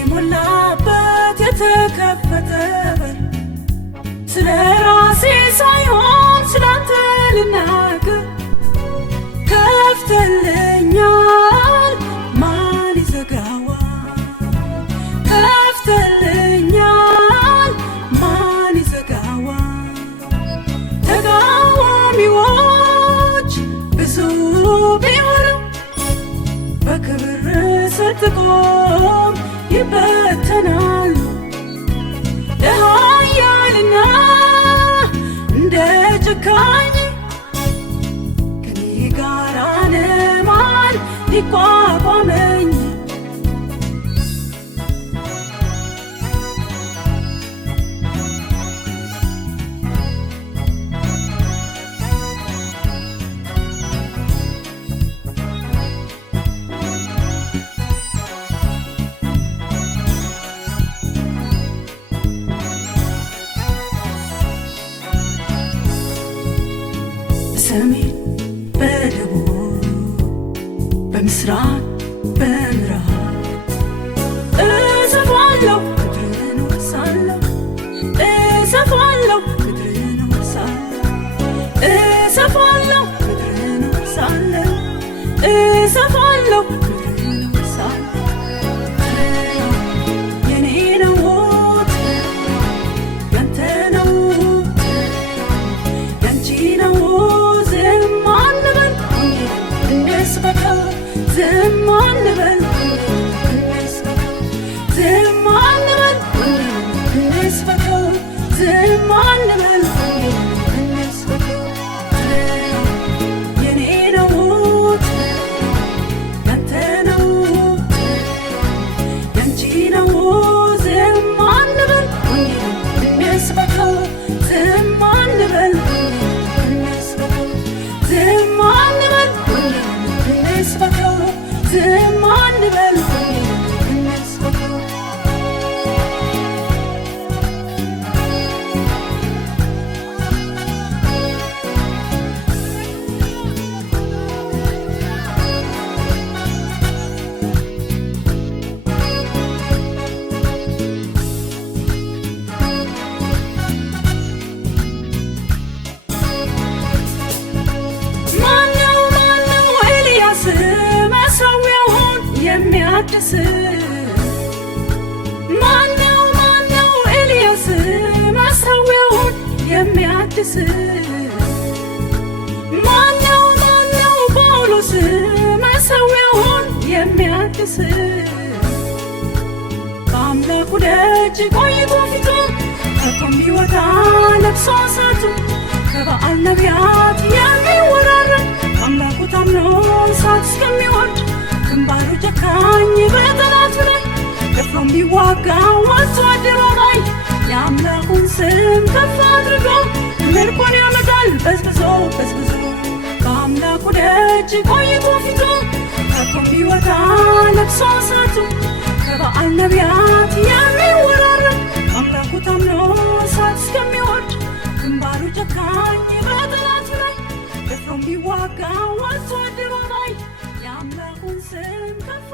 የሞላበት የተከፈተ በር ስለ ራሴ ሳይሆን ስላንተ ልናገር። ከፍተልኛል ማን ይዘጋዋል? ከፍተልኛል ማን ይዘጋዋል? ተቃዋሚዎች ብዙ ቢሆንም በክብር ስትቆም ይበተናሉ። ለኃያልና እንደ ጨካኝ ከኔ ጋር ማን ሊቋቋመኝ? በሰሜን በደቡብ በምስራቅ በምዕራብ እሰፋለሁ ምድርን እወርሳለሁ። እሰፋለሁ ምድርን እወርሳለሁ። እሰፋለሁ ምድርን እወርሳለሁ። እሰፋለሁ ምድርን እወርሳለሁ። የኔ ነው ያንተ ነው ያንቺ ነው። ዝም አንበል እንስበከው። ዝም አንበል ዝም አንበል እንስበከው። ዝም አንበል እንስበከው። የኔ ነው ያንተ ነው ያንቺ ነው። ዝም አንበል እንስበከው። ዝም አንበል ዝም አንበል እንስበከው። ዝም አንበል እንስበከው። ማነው ኤልያስ መሠዊያውን የሚያድስ? ማነው ኤልያስ መሠዊያውን የሚያድስ? ማነው ጳውሎስ መሠዊያውን የሚያድስ? ከአምላኩ ደጅ ቆይቶ ፊቱ ከቶም ቢወጣ ለብሶ እሳቱ ከበዓል ነቢያት የሚወራረድ አምላኩ ታምኖ እሳት እስከሚወርድ ግንባሩ ጨካኝ በጠላቱ ላይ ደፍሮም ቢዋጋ ወጥቶ አደባባይ የአምላኩን ስም ከፍ አድርጎ ምርኮን ያመጣል በዝብዞ በዝብዞ። ከአምላኩ ደጅ ቆይቶ ፊቱ ከቶም ቢወጣ ለብሶ እሳቱ ከበዓል ነቢያት የሚወራረድ አምላኩ ታምኖ እሳት እስከሚወርድ ግንባሩ ጨካኝ በጠላቱ ላይ ደፍሮም ቢዋጋ ወጥቶ አደባባይ የአምላኩን ስም ከፍ